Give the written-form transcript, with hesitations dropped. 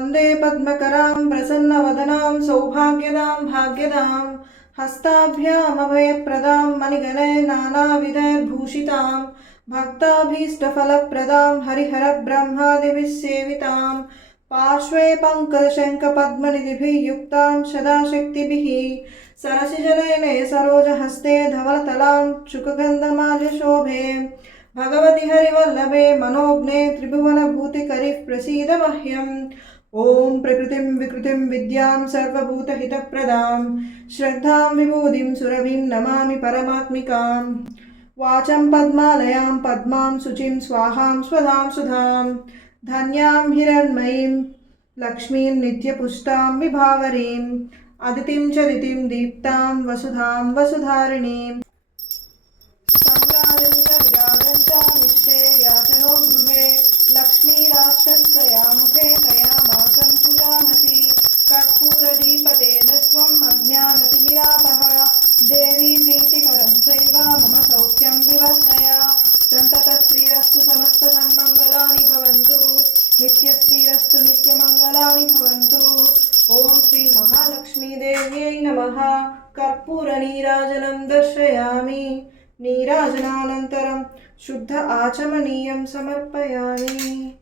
वन्दे पद्मकरां प्रसन्नवदनां सौभाग्यदां भाग्यदां हस्ताभ्यामभयप्रदां मणिगणैर्नानाविधैर्भूषितां भक्ताभीष्टफलप्रदां हरिहरब्रह्मादिभिः सेवितां पार्श्वे पङ्कजशङ्खपद्मनिधिभिः युक्तां सदाशक्तिभिः सरसिजनयने सरोजहस्ते धवलतलां शुकगन्धमाल्यशोभे भगवति हरिवल्लभे मनोज्ञे त्रिभुवनभूतिकरिः प्रसीद मह्यम्। ॐ प्रकृतिं विकृतिं विद्यां सर्वभूतहितप्रदां श्रद्धां विभूतिं सुरभिं नमामि परमात्मिकां। वाचं पद्मालयां पद्मां शुचिं स्वाहां स्वधां सुधां धन्यां हिरण्मयीं लक्ष्मीं नित्यपुष्टां विभावरीं अदितिं च दितिं दीप्तां वसुधां वसुधारिणीं सम्राजं च विराजं च विश्वे याचनो गृहे लक्ष्मीराष्ट्रस्तया मुखे तया मासं सुजामसि कर्पूरदीपतेजस्वम् अज्ञानतिमिरापः देवी प्रीतिकरं चैव मम सौख्यं विवर्धय सन्ततश्रीरस्तु समस्तसन्मङ्गलानि भवन्तु नित्यश्रीरस्तु नित्यमङ्गलानि भवन्तु। ॐ श्री महालक्ष्मीदेव्यै नमः। कर्पूरनीराजनं दर्शयामि। नीराजनानन्तरं शुद्ध आचमनीयं समर्पयामि।